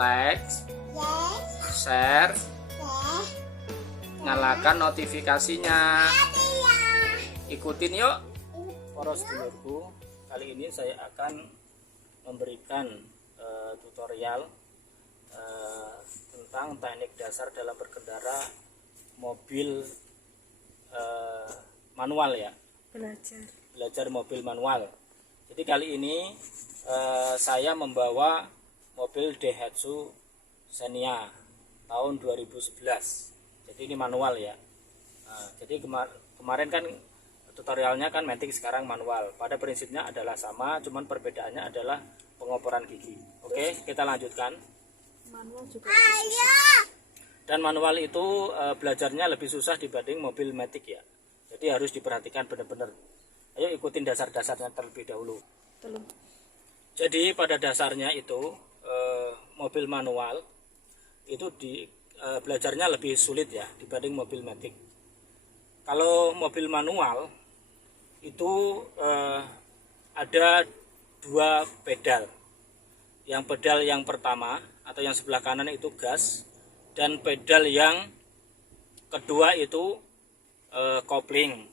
like, share, nyalakan notifikasinya. Ikutin yuk. Para sedulurku, kali ini saya akan memberikan tutorial tentang teknik dasar dalam berkendara mobil manual ya. Belajar mobil manual. Jadi kali ini saya membawa mobil Daihatsu Xenia tahun 2011. Jadi ini manual ya. Jadi kemarin kan tutorialnya kan matic, sekarang manual. Pada prinsipnya adalah sama, cuman perbedaannya adalah pengoperan gigi. Oke, kita lanjutkan. Manual juga Dan manual itu belajarnya lebih susah dibanding mobil matic ya. Jadi harus diperhatikan benar-benar. Ayo ikutin dasar-dasarnya terlebih dahulu. Jadi pada dasarnya itu mobil manual itu belajarnya lebih sulit ya dibanding mobil matic. Kalau mobil manual itu ada dua pedal. Yang pedal yang pertama atau yang sebelah kanan itu gas, dan pedal yang kedua itu kopling.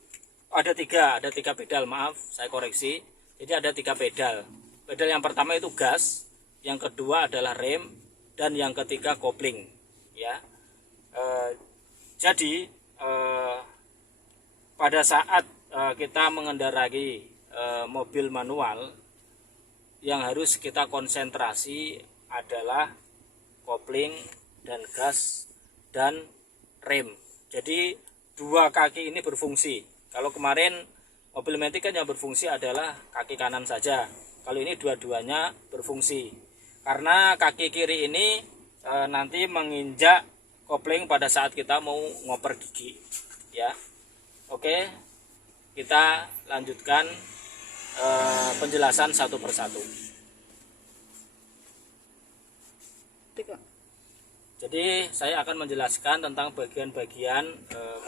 Ada tiga pedal, maaf saya koreksi. Jadi ada tiga pedal. Pedal yang pertama itu gas, yang kedua adalah rem, dan yang ketiga kopling ya. Jadi pada saat kita mengendarai mobil manual, yang harus kita konsentrasi adalah kopling dan gas dan rem. Jadi dua kaki ini berfungsi. Kalau kemarin mobil matic kan yang berfungsi adalah kaki kanan saja. Kalau ini dua-duanya berfungsi. Karena kaki kiri ini nanti menginjak kopling pada saat kita mau ngoper gigi ya. Oke, kita lanjutkan penjelasan satu persatu. Jadi saya akan menjelaskan tentang bagian-bagian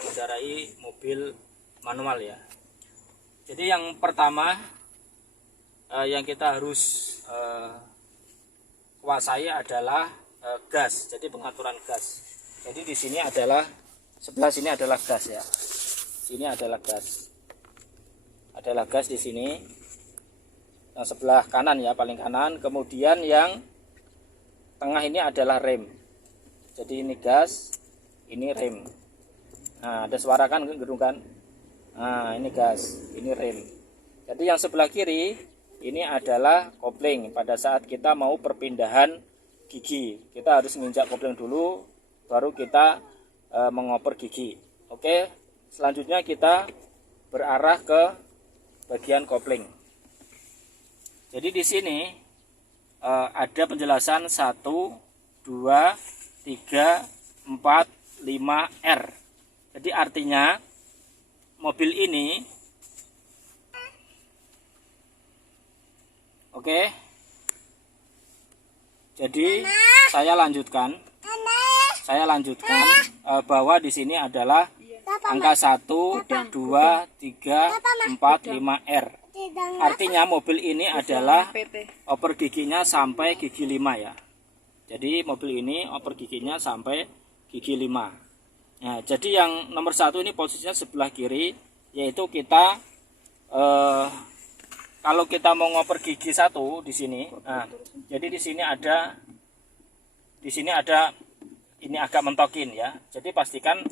mengendarai mobil manual ya. Jadi yang pertama yang kita harus kuasai gas. Jadi pengaturan gas. Jadi di sini adalah sebelah sini adalah gas ya. Sini adalah gas. Adalah gas di sini. Yang sebelah kanan ya, paling kanan. Kemudian yang tengah ini adalah rem. Jadi ini gas, ini rem. Nah, ada suara kan gedung kan? Nah, ini gas, ini rem. Jadi yang sebelah kiri ini adalah kopling. Pada saat kita mau perpindahan gigi, kita harus menginjak kopling dulu, baru kita mengoper gigi. Oke, selanjutnya kita berarah ke bagian kopling. Jadi di sini ada penjelasan 1, 2, 3, 4, 5 R. Jadi artinya mobil ini oke. Jadi saya lanjutkan bahwa di sini adalah angka 1, 2, 3, 4, 5 R. Artinya mobil ini adalah oper giginya sampai gigi 5 ya. Jadi mobil ini oper giginya sampai gigi 5. Nah, jadi yang nomor 1 ini posisinya sebelah kiri, yaitu kita kalau kita mau ngoper gigi 1 di sini. Nah, jadi di sini ada ini agak mentokin ya. Jadi pastikan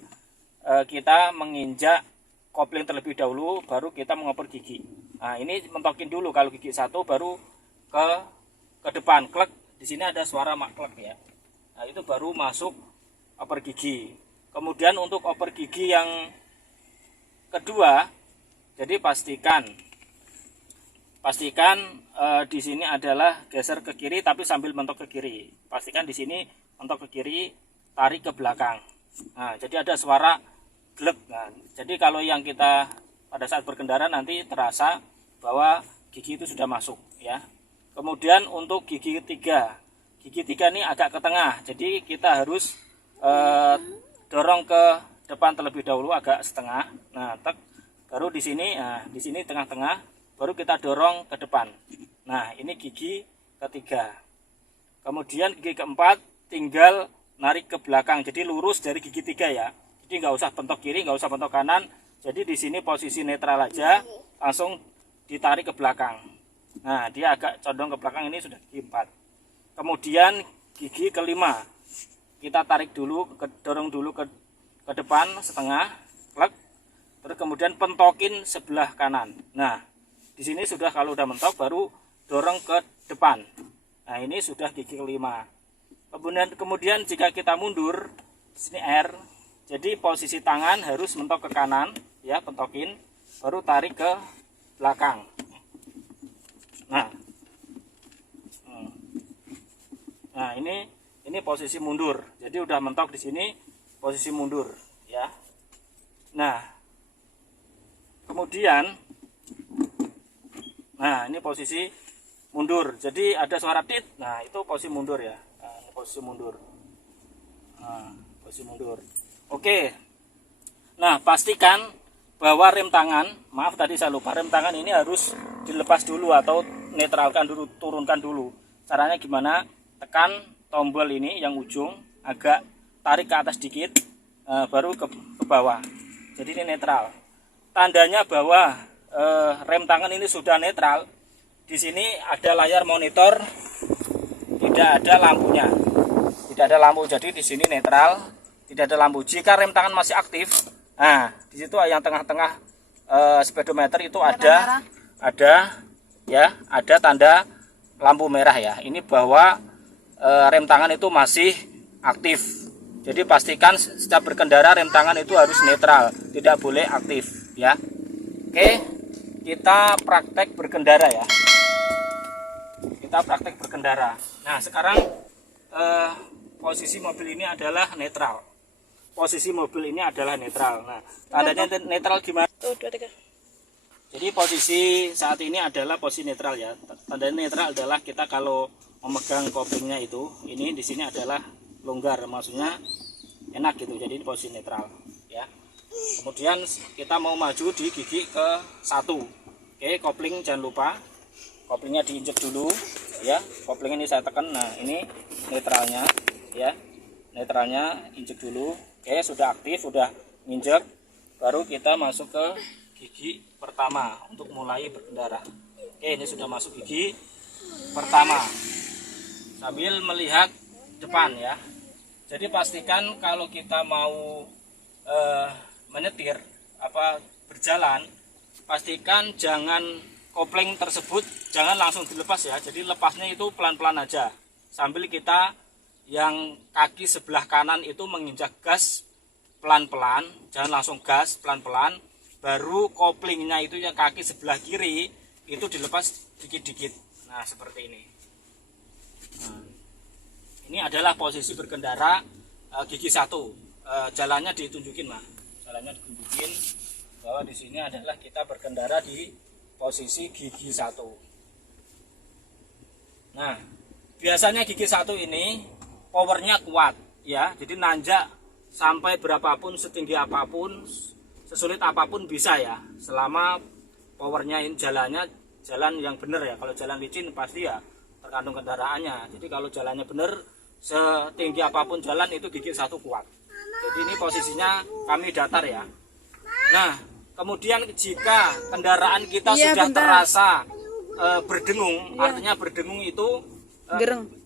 kita menginjak kopling terlebih dahulu, baru kita mengoper gigi. Nah, ini mentokin dulu kalau gigi 1, baru ke depan klek. Di sini ada suara maklek ya. Nah, itu baru masuk oper gigi. Kemudian untuk oper gigi yang kedua, jadi pastikan di sini adalah geser ke kiri tapi sambil mentok ke kiri. Pastikan di sini mentok ke kiri, tarik ke belakang. Nah, jadi ada suara glek. Nah, jadi kalau yang kita pada saat berkendara nanti terasa bahwa gigi itu sudah masuk ya. Kemudian untuk gigi ketiga ini agak ke tengah, jadi kita harus dorong ke depan terlebih dahulu agak setengah. Nah, baru di sini tengah-tengah, baru kita dorong ke depan. Nah, ini gigi ketiga. Kemudian gigi keempat tinggal narik ke belakang, jadi lurus dari gigi 3 ya. Jadi nggak usah pentok kiri, nggak usah pentok kanan. Jadi di sini posisi netral aja, langsung ditarik ke belakang. Nah, dia agak condong ke belakang, ini sudah gigi 4. Kemudian gigi kelima, kita tarik dulu, dorong dulu ke depan setengah, klek. Terus kemudian pentokin sebelah kanan. Nah, di sini sudah, kalau udah mentok baru dorong ke depan. Nah, ini sudah gigi kelima. Kemudian jika kita mundur, sini R, jadi posisi tangan harus mentok ke kanan, ya, pentokin, baru tarik ke belakang. Nah, ini posisi mundur. Jadi udah mentok di sini, posisi mundur, ya. Nah, kemudian, nah ini posisi mundur. Jadi ada suara tit. Nah, itu posisi mundur ya. Nah, ini posisi mundur. Nah, posisi mundur. Oke. Nah, pastikan bahwa rem tangan, maaf tadi saya lupa, rem tangan ini harus dilepas dulu atau netralkan dulu, turunkan dulu. Caranya gimana? Tekan tombol ini yang ujung, agak tarik ke atas dikit, baru ke bawah. Jadi ini netral. Tandanya bahwa rem tangan ini sudah netral. Di sini ada layar monitor, tidak ada lampunya, tidak ada lampu. Jadi di sini netral, tidak ada lampu. Jika rem tangan masih aktif, nah di situ yang tengah-tengah speedometer itu ada tanda lampu merah ya. Ini bahwa rem tangan itu masih aktif. Jadi pastikan setiap berkendara rem tangan itu harus netral, tidak boleh aktif ya. Oke, kita praktek berkendara ya. Kita praktek berkendara. Nah, sekarang posisi mobil ini adalah netral. Posisi mobil ini adalah netral. Nah, tandanya netral gimana? Jadi posisi saat ini adalah posisi netral ya. Tandanya netral adalah kita kalau memegang koplingnya itu, ini di sini adalah longgar, maksudnya enak gitu. Jadi ini posisi netral ya. Kemudian kita mau maju di gigi ke 1. Oke, kopling jangan lupa. Koplingnya diinjek dulu ya. Kopling ini saya tekan. Nah, ini netralnya ya. Netralnya injek dulu. Oke, sudah aktif, sudah nginjek. Baru kita masuk ke gigi pertama untuk mulai berkendara. Oke, ini sudah masuk gigi pertama. Sambil melihat depan ya. Jadi pastikan kalau kita mau menyetir berjalan, pastikan jangan kopling tersebut jangan langsung dilepas ya. Jadi lepasnya itu pelan-pelan aja. Sambil kita yang kaki sebelah kanan itu menginjak gas pelan-pelan, jangan langsung gas, pelan-pelan. Baru koplingnya itu yang kaki sebelah kiri itu dilepas dikit-dikit. Nah, seperti ini. Nah, ini adalah posisi berkendara gigi 1. Jalannya ditunjukin, Mas. Jalannya ditunjukin bahwa di sini adalah kita berkendara di posisi gigi 1. Nah, biasanya gigi 1 ini powernya kuat ya. Jadi nanjak sampai berapapun, setinggi apapun, sesulit apapun bisa ya. Selama powernya ini jalannya jalan yang benar ya. Kalau jalan licin pasti ya tergantung kendaraannya. Jadi kalau jalannya benar, setinggi apapun jalan itu gigi 1 kuat. Jadi ini posisinya kami datar ya. Nah, kemudian jika kendaraan kita sudah terasa berdengung, artinya berdengung itu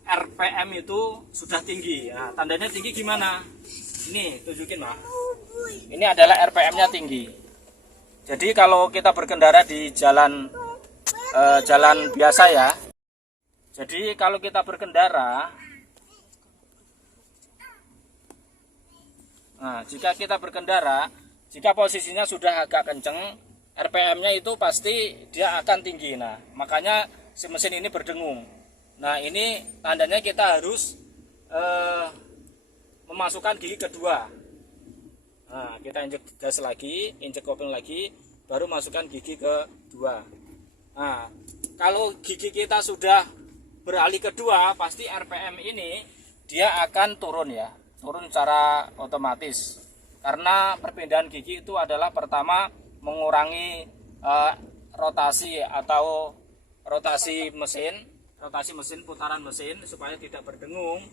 RPM itu sudah tinggi. Nah, tandanya tinggi gimana? Ini tunjukin, Mas. Ini adalah RPM-nya tinggi. Jadi kalau kita berkendara di jalan biasa ya. Jadi kalau kita berkendara, nah, jika kita berkendara, jika posisinya sudah agak kenceng, RPM-nya itu pasti dia akan tinggi. Nah, makanya si mesin ini berdengung. Nah, ini tandanya kita harus memasukkan gigi kedua. Nah, kita injek gas lagi, injek kopling lagi, baru masukkan gigi kedua. Nah, kalau gigi kita sudah beralih kedua, pasti RPM ini dia akan turun ya, turun secara otomatis. Karena perpindahan gigi itu adalah pertama mengurangi rotasi atau rotasi mesin, rotasi mesin, putaran mesin supaya tidak berdengung.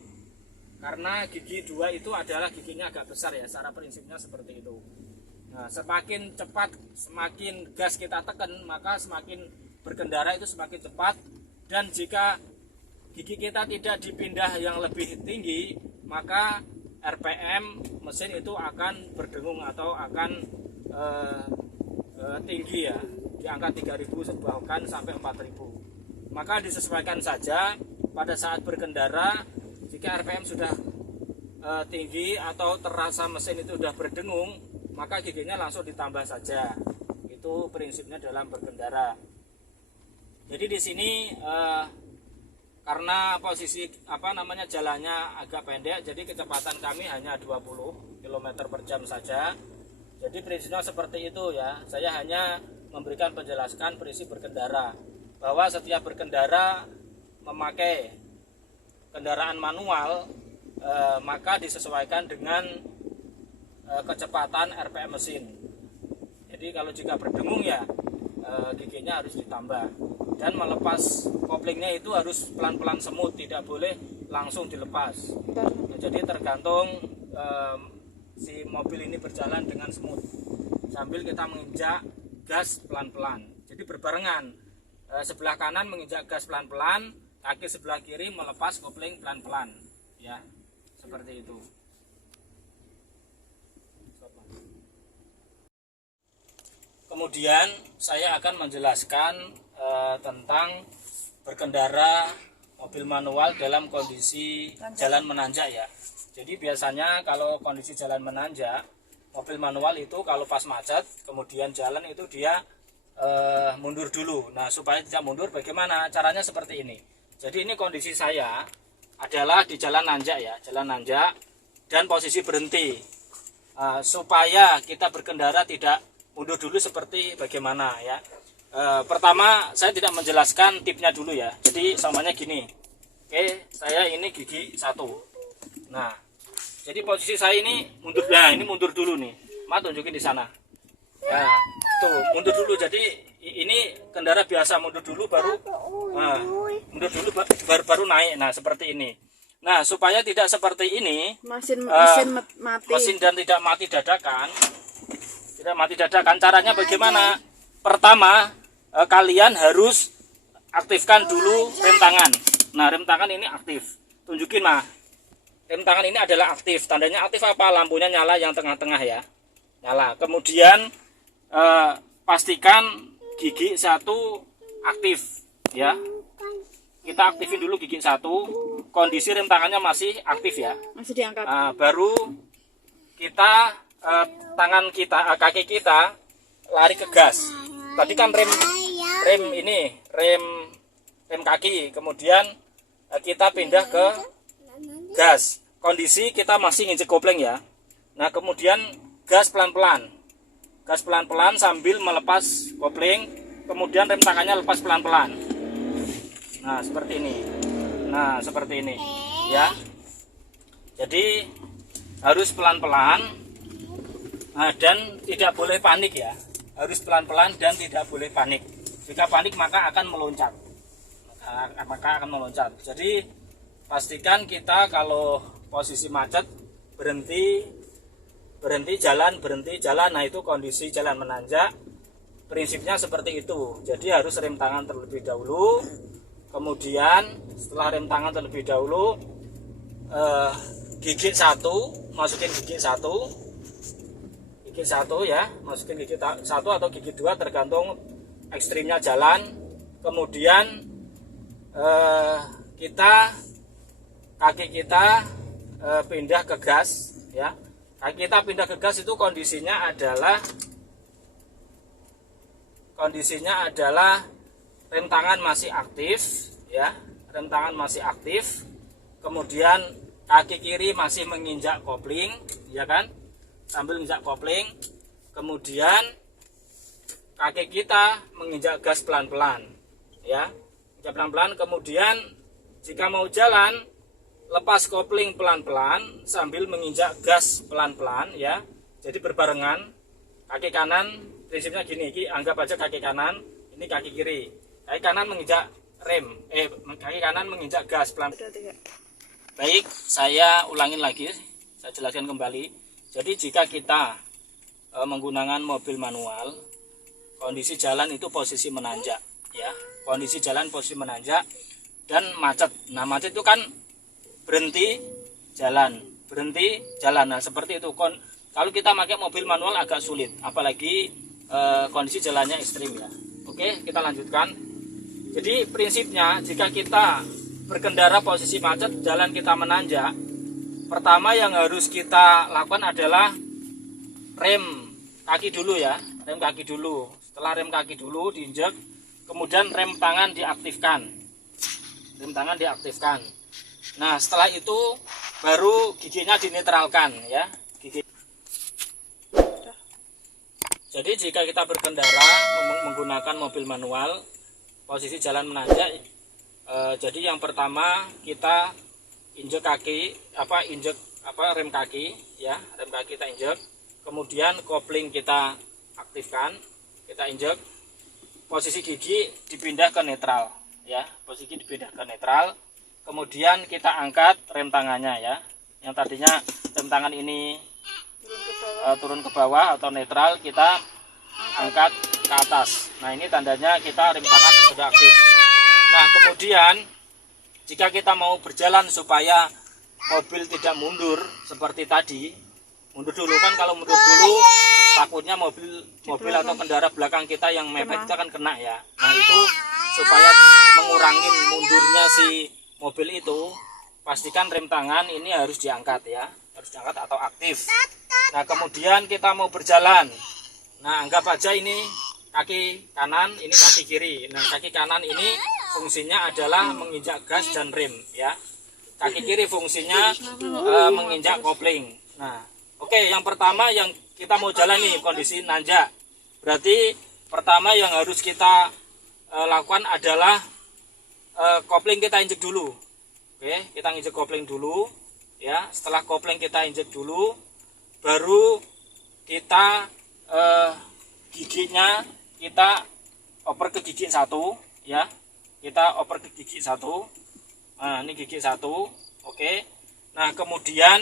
Karena gigi 2 itu adalah giginya agak besar ya, secara prinsipnya seperti itu. Nah, semakin cepat, semakin gas kita tekan, maka semakin berkendara itu semakin cepat. Dan jika gigi kita tidak dipindah yang lebih tinggi, maka RPM mesin itu akan berdengung atau akan tinggi ya, di angka 3000 bahkan sampai 4000. Maka disesuaikan saja pada saat berkendara. Jika RPM sudah tinggi atau terasa mesin itu sudah berdengung, maka giginya langsung ditambah saja. Itu prinsipnya dalam berkendara. Jadi di sini karena posisi jalannya agak pendek, jadi kecepatan kami hanya 20 km per jam saja. Jadi prinsipnya seperti itu ya. Saya hanya memberikan penjelasan prinsip berkendara, bahwa setiap berkendara memakai kendaraan manual, maka disesuaikan dengan kecepatan RPM mesin. Jadi kalau jika berdengung ya giginya harus ditambah, dan melepas koplingnya itu harus pelan-pelan semut, tidak boleh langsung dilepas. Nah, jadi tergantung si mobil ini berjalan dengan semut sambil kita menginjak gas pelan-pelan. Jadi berbarengan, sebelah kanan menginjak gas pelan-pelan, kaki sebelah kiri melepas kopling pelan-pelan ya, seperti itu. Kemudian saya akan menjelaskan tentang berkendara mobil manual dalam kondisi jalan menanjak ya. Jadi biasanya kalau kondisi jalan menanjak, mobil manual itu kalau pas macet kemudian jalan itu dia mundur dulu. Nah, supaya tidak mundur bagaimana? Caranya seperti ini. Jadi ini kondisi saya adalah di jalan nanjak ya, jalan nanjak dan posisi berhenti. Supaya kita berkendara tidak mundur dulu seperti bagaimana ya. Pertama saya tidak menjelaskan tipnya dulu ya. Jadi samanya gini. Oke, saya ini gigi 1. Nah, jadi posisi saya ini mundur. Nah, ini mundur dulu nih. Ma tunjukin di sana. Nah, tuh mundur dulu. Jadi ini kendara biasa, mundur dulu baru mundur dulu baru naik. Nah, seperti ini. Nah, supaya tidak seperti ini, mesin mati. Mesin dan tidak mati dadakan. Tidak mati dadakan, caranya bagaimana? Pertama, kalian harus aktifkan dulu rem tangan. Nah, rem tangan ini aktif. Tunjukin, mah. Rem tangan ini adalah aktif. Tandanya aktif apa? Lampunya nyala yang tengah-tengah ya. Nyala. Kemudian pastikan gigi 1 aktif ya. Kita aktifin dulu gigi 1. Kondisi rem tangannya masih aktif ya. Masih diangkat. Nah, baru kita kaki kita lari ke gas. Tadi kan rem kaki, kemudian kita pindah ke gas. Kondisi kita masih nginjek kopling ya. Nah, kemudian gas pelan-pelan. Gas pelan-pelan sambil melepas kopling, kemudian rem tangannya lepas pelan-pelan. Nah, seperti ini. Nah, seperti ini ya. Jadi harus pelan-pelan. Nah, dan tidak boleh panik ya. Harus pelan-pelan dan tidak boleh panik. Jika panik maka akan meloncat. Maka akan meloncat. Jadi pastikan kita kalau posisi macet berhenti jalan. Nah, itu kondisi jalan menanjak. Prinsipnya seperti itu. Jadi harus rem tangan terlebih dahulu. Kemudian setelah rem tangan terlebih dahulu, gigi 1, masukin gigi 1. Gigi 1 ya, masukin gigi 1 atau gigi 2 tergantung ekstrimnya jalan. Kemudian kaki kita pindah ke gas ya. Kaki kita pindah ke gas itu kondisinya adalah rem tangan masih aktif ya. Rem tangan masih aktif. Kemudian kaki kiri masih menginjak kopling ya kan, sambil menginjak kopling. Kemudian kaki kita menginjak gas pelan-pelan ya, injak pelan-pelan. Kemudian jika mau jalan, lepas kopling pelan-pelan sambil menginjak gas pelan-pelan ya. Jadi berbarengan. Kaki kanan prinsipnya gini, anggap aja kaki kanan, ini kaki kiri. Kaki kanan menginjak rem, kaki kanan menginjak gas pelan. Baik, saya ulangin lagi, saya jelaskan kembali. Jadi jika kita menggunakan mobil manual, kondisi jalan itu posisi menanjak, ya. Kondisi jalan posisi menanjak dan macet. Nah, macet itu kan berhenti jalan. Nah, seperti itu. Kalau kita pakai mobil manual agak sulit, apalagi kondisi jalannya ekstrim, ya. Oke, kita lanjutkan. Jadi prinsipnya jika kita berkendara posisi macet, jalan kita menanjak, pertama yang harus kita lakukan adalah rem kaki dulu, ya. Rem kaki dulu. Setelah rem kaki dulu diinjek, kemudian rem tangan diaktifkan. Nah, setelah itu baru giginya dinetralkan, ya. Jadi jika kita berkendara menggunakan mobil manual posisi jalan menanjak, jadi yang pertama kita injek rem kaki, ya. Rem kaki kita injek, kemudian kopling kita aktifkan, kita injek, posisi gigi dipindah ke netral, ya. Posisi dipindah ke netral, kemudian kita angkat rem tangannya, ya. Yang tadinya rem tangan ini turun ke bawah atau netral, kita angkat ke atas. Nah, ini tandanya kita rem tangan sudah aktif. Nah, kemudian jika kita mau berjalan supaya mobil tidak mundur seperti tadi, mundur dulu kan, kalau mundur dulu takutnya mobil atau kendaraan belakang kita yang mepet kita kan kena, ya. Nah, itu supaya mengurangi mundurnya si mobil itu, pastikan rem tangan ini harus diangkat, ya. Harus diangkat atau aktif. Nah, kemudian kita mau berjalan. Nah, anggap aja ini kaki kanan, ini kaki kiri. Nah, kaki kanan ini fungsinya adalah menginjak gas dan rem, ya. Kaki kiri fungsinya menginjak kopling. Nah, oke, yang pertama yang kita mau jalan nih kondisi nanjak. Berarti pertama yang harus kita lakukan adalah kopling kita injek dulu. Oke, kita injek kopling dulu, ya. Setelah kopling kita injek dulu, baru kita giginya kita oper ke gigi satu, ya. Kita oper ke gigi satu. Nah, ini gigi satu. Oke. Nah, kemudian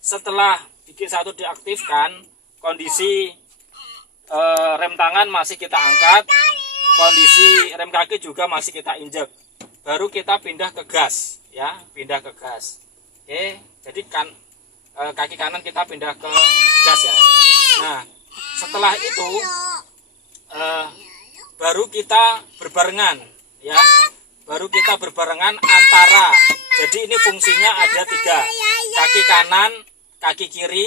setelah gigi satu diaktifkan, kondisi rem tangan masih kita angkat, kondisi rem kaki juga masih kita injek. Baru kita pindah ke gas, ya. Pindah ke gas. Oke. Jadi kaki kanan kita pindah ke gas, ya. Nah, setelah itu baru kita berbarengan, ya. Baru kita berbarengan antara, jadi ini fungsinya ada 3, kaki kanan, kaki kiri,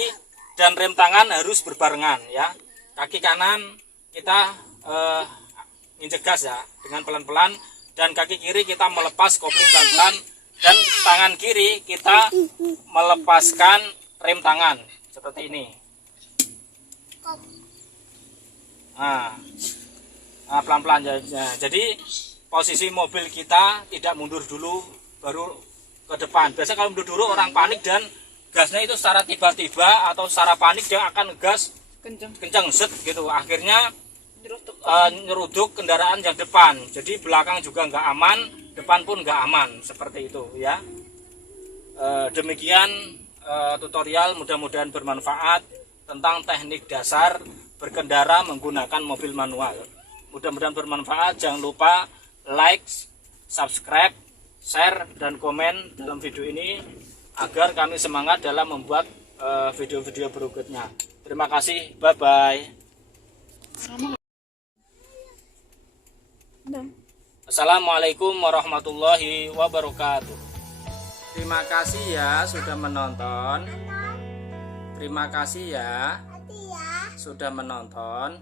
dan rem tangan harus berbarengan, ya. Kaki kanan kita injek gas, ya, dengan pelan-pelan, dan kaki kiri kita melepas kopling pelan-pelan, dan tangan kiri kita melepaskan rem tangan seperti ini. Nah, pelan-pelan, ya. Jadi posisi mobil kita tidak mundur dulu baru ke depan. Biasanya kalau mundur dulu orang panik dan gasnya itu secara tiba-tiba atau secara panik dia akan gas kencang set gitu. Akhirnya nyeruduk kendaraan yang depan. Jadi belakang juga nggak aman, depan pun nggak aman, seperti itu, ya. Demikian tutorial, mudah-mudahan bermanfaat tentang teknik dasar berkendara menggunakan mobil manual. Mudah-mudahan bermanfaat. Jangan lupa like, subscribe, share, dan komen dalam video ini agar kami semangat dalam membuat video-video berikutnya. Terima kasih, bye-bye. Assalamualaikum warahmatullahi wabarakatuh. Terima kasih ya sudah menonton. Terima kasih ya sudah menonton.